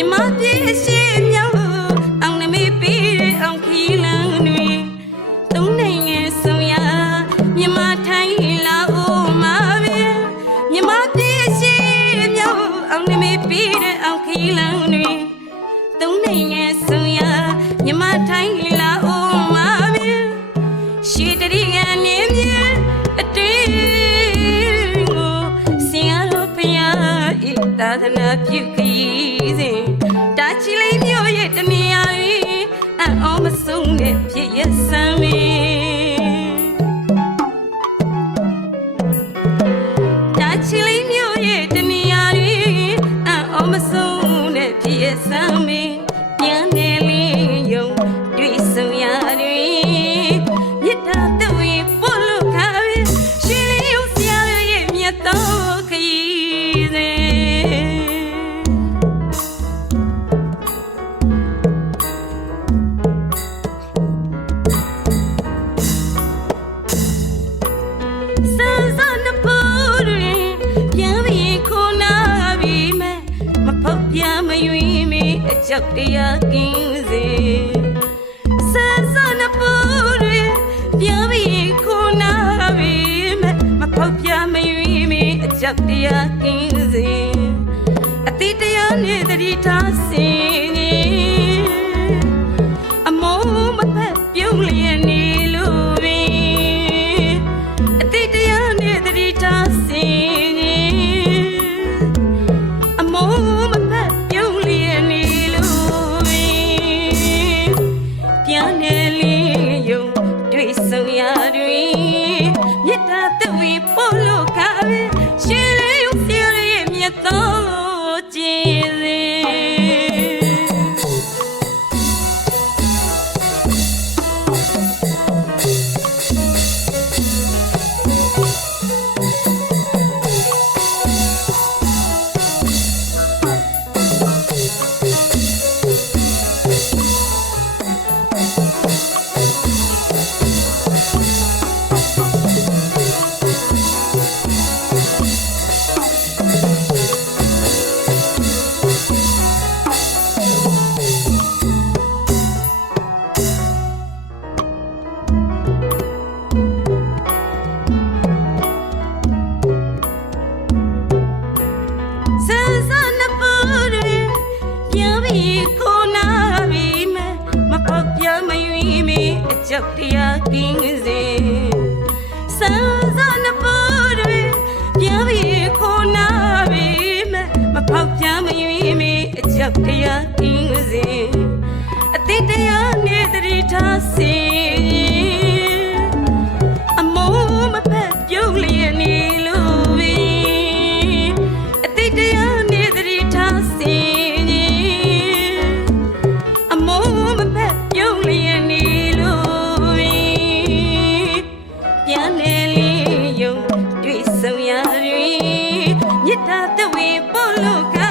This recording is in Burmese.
ညီမပြည့်ရှိမြောက်အောင်နမေပေးအောင်ခီလန်းတွေသုံးနိုင်ငံဆုံရညီမထိုင်လာဦးမှာပဲညီမပြည့်ရှိမြောက်အောင်နမေပေးအောင်ခီလန်းတွေသုံးနိုင်ငံဆုံရညီမထိုင်လာဦးမှာပဲရှိတရီကနေမြအတေးကိုစင်ရလို့ဖျားဤသာသနာပြုခီးစဉ်တာချီလေးမျိုးရဲ့တနေရာတွေအံ့ဩမဆုံးတဲ့ဖြစ်ရစမ်းမင်းတာချီလေးမျိုးရဲ့တနေရာတွေအံ့ဩမဆုံးတဲ့ဖြစ်ရစမ်းမင်းပြန်နေလေးယုံတွေ့ဆုံရတွေမြတ်တာတဝေပို့လို့ခါပဲရှင်လေးယုံစရာရဲ့မြတ်တော်ခရီးစဉ်ကြောက်တရားကင်းစေဆန်းစနပူတွေပြောပြီးခုနာပြီမဖောက်ပြမရွေးမီအကြောက်တရားကင်းစေအတိတရားနဲ့တတိထားစင်အမောမဖက်ပြုံးလျက်နေလို့ပဲအတိတရားနဲ့တတိထားစင်အမောမဖက်ပြုံးလျက်နေပြန်နေလေးယုံတွေ့ဆုံရတွေမြတ်တာတဝေပို့လို့ခါပဲရှင်လေးယုံစီရဲ့မြတ်တော်ကြည်စေကြောက်တရားကင်းစေစမ်းစမ်းနပူတွေပြန်ပြီးခိုးနာပြီမဖောက်ပြန်မရွေးမီအကြောက်တရားကင်းစေအတိတ်တရားနဲ့တတိထားစေအမောမဖက်ပြုံးလျက်နေလို့ပဲအတိတ်တရားနဲ့တတိထားစေအမောမဖက်ပြုံးလျက်နေပြန်နေလေးယုံတွေ့ဆုံရတွေမြတ်တာတဝေပို့လို့ခါ